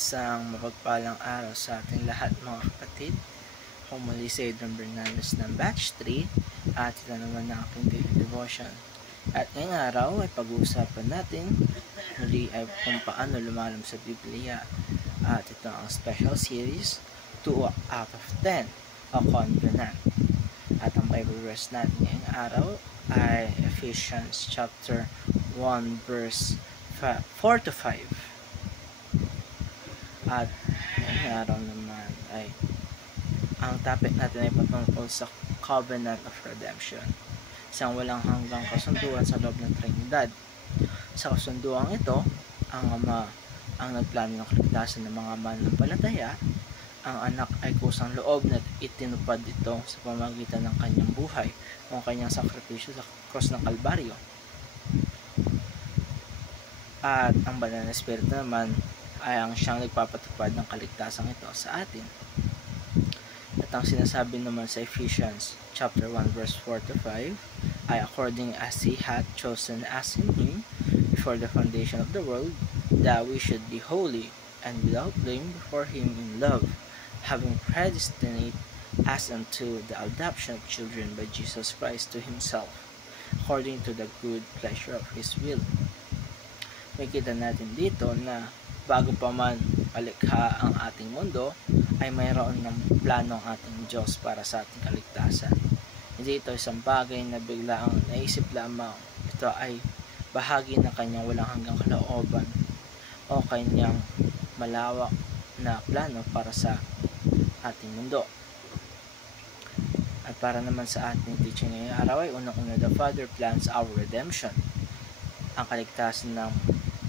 Isang mapagpalang araw sa ating lahat mga kapatid. Ako muli si Adrian Bernales ng Batch 3 at ito naman ang aking daily devotion. At ngayong araw ay pag-uusapan natin muli ay kung paano lumalam sa Biblia. At ito ang special series 2 out of 10 o Covenant. At ang Bible verse natin ngayong araw ay Ephesians chapter 1 verse 4 to 5. At ngayong araw naman ay ang topic natin ay patungkol sa Covenant of Redemption, isang walang hanggang kasunduan sa loob ng Trinidad. Sa kasunduang ito, ang Ama ang nagplano ng kaligtasan ng mga mananampalataya. Ang Anak ay kusang loob na itinupad ito sa pamamagitan ng kanyang buhay o kanyang sakripisyo sa cross ng Kalbaryo. At ang Banal na Espiritu naman ay ang siyang nagpapatupad ng kaligtasan ito sa atin. At ang sinasabi naman sa Ephesians chapter 1 verse 4 to 5 ay according as He hath chosen us in Him before the foundation of the world, that we should be holy and without blame before Him in love, having predestinated us unto the adoption of children by Jesus Christ to Himself, according to the good pleasure of His will. Makikita natin dito na bago pa man palikha ang ating mundo, ay mayroon ng plano ang ating Diyos para sa ating kaligtasan. Hindi ito isang bagay na bigla ang naisip lamang. Ito ay bahagi ng kanyang walang hanggang kalooban o kanyang malawak na plano para sa ating mundo. At para naman sa ating teaching ngayong araw ay unang-una, the Father plans our redemption. Ang kaligtasan ng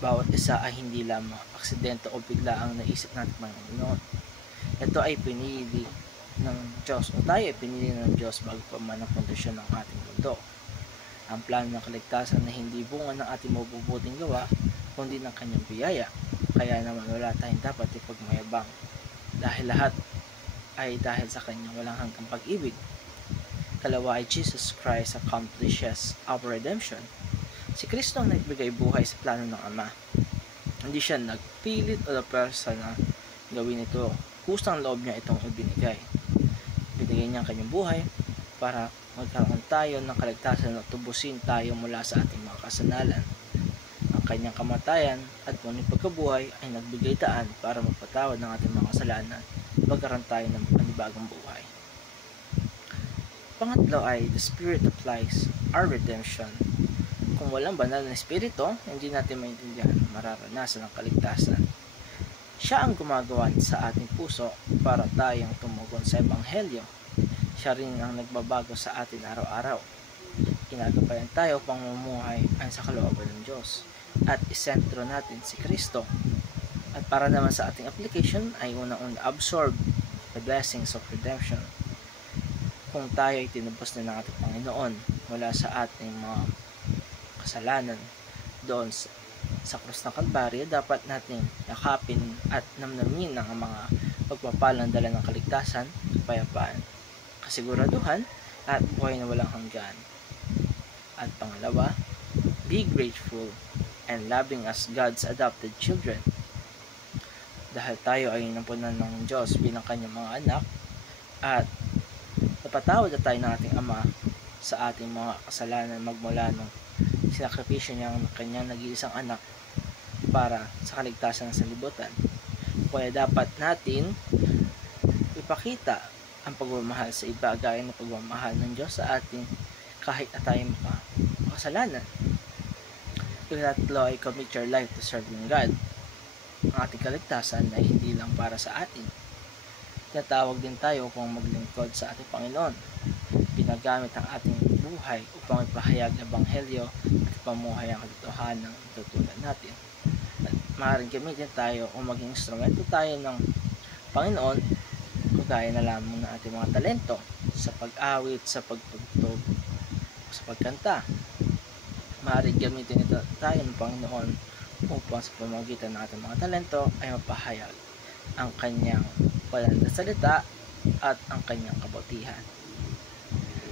bawat isa ay hindi lamang aksidente o bigla ang naisip natin Panginoon. Ito ay pinili ng Diyos o tayo ay pinili ng Diyos bago pa man ang pundasyon ng ating mundo. Ang plano ng kaligtasan na hindi bunga ng ating mabubuting gawa kundi ng kanyang biyaya. Kaya naman wala tayong dapat ipagmayabang dahil lahat ay dahil sa kanyang walang hanggang pag-ibig. Kalawa ay Jesus Christ accomplishes our redemption. Si Kristo ang nagbigay buhay sa plano ng Ama. Hindi siya nagpilit o napersa na gawin ito. Kusang loob niya itong ibinigay. Binigay niya ang kanyang buhay para magkaroon tayo ng kaligtasan at tubusin tayo mula sa ating mga kasalanan. Ang kanyang kamatayan at muling pagkabuhay ay nagbigay daan para magpatawad ng ating mga kasalanan at magkaroon tayo ng panibagong buhay. Pangatlo ay the Spirit applies our redemption. Kung walang banal na espiritu, hindi natin maintindihan mararanasan ang kaligtasan. Siya ang gumagawa sa ating puso para tayong tumugon sa Ebanghelyo. Siya rin ang nagbabago sa atin araw-araw. Ginagabayan tayo pang mamumuhay ayon sa kalooban ng Diyos at isentro natin si Kristo. At para naman sa ating application ay unang-una absorb the blessings of redemption. Kung tayo ay tinubos na ng ating Panginoon mula sa ating mga kasalanan doon sa krus ng Kalbaryo, dapat natin yakapin at namnamin ang mga pagpapalang dala ng kaligtasan, kapayapaan, kasiguraduhan at buhay na walang hanggan. At pangalawa, be grateful and loving as God's adopted children. Dahil tayo ay napunan ng Diyos bilang kanyang mga anak at napatawad na tayo ng ating Ama sa ating mga kasalanan magmula nung sinakripisyo niya ang kanyang nag-iisang anak para sa kaligtasan ng sanlibutan. Kaya dapat natin ipakita ang pagmamahal sa iba gaya ng pagmamahal ng Diyos sa atin kahit na tayo makasalanan. Ikatlo ay commit your life to serving God. Ang ating kaligtasan ay hindi lang para sa atin. Tinatawag din tayo upang maglingkod sa ating Panginoon. Pinagamit ang ating buhay upang ipahayag ang Ebanghelyo at ipamuhay ang katotohanan ng tutulad natin. At maaaring gamitin tayo o maging instrumento tayo ng Panginoon kagaya na lamang ng ating mga talento sa pag-awit, sa pagtugtog, sa pagkanta. Maaaring gamitin ito tayo ng Panginoon upang sa pamamagitan ng ating mga talento ay mapahayag ang kanyang walang na salita at ang kanyang kabutihan.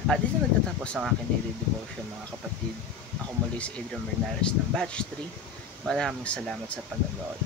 At dito nagtatapos ang aking daily devotion mga kapatid. Ako muli si Adrian Bernales ng Batch 3. Maraming salamat sa panonood.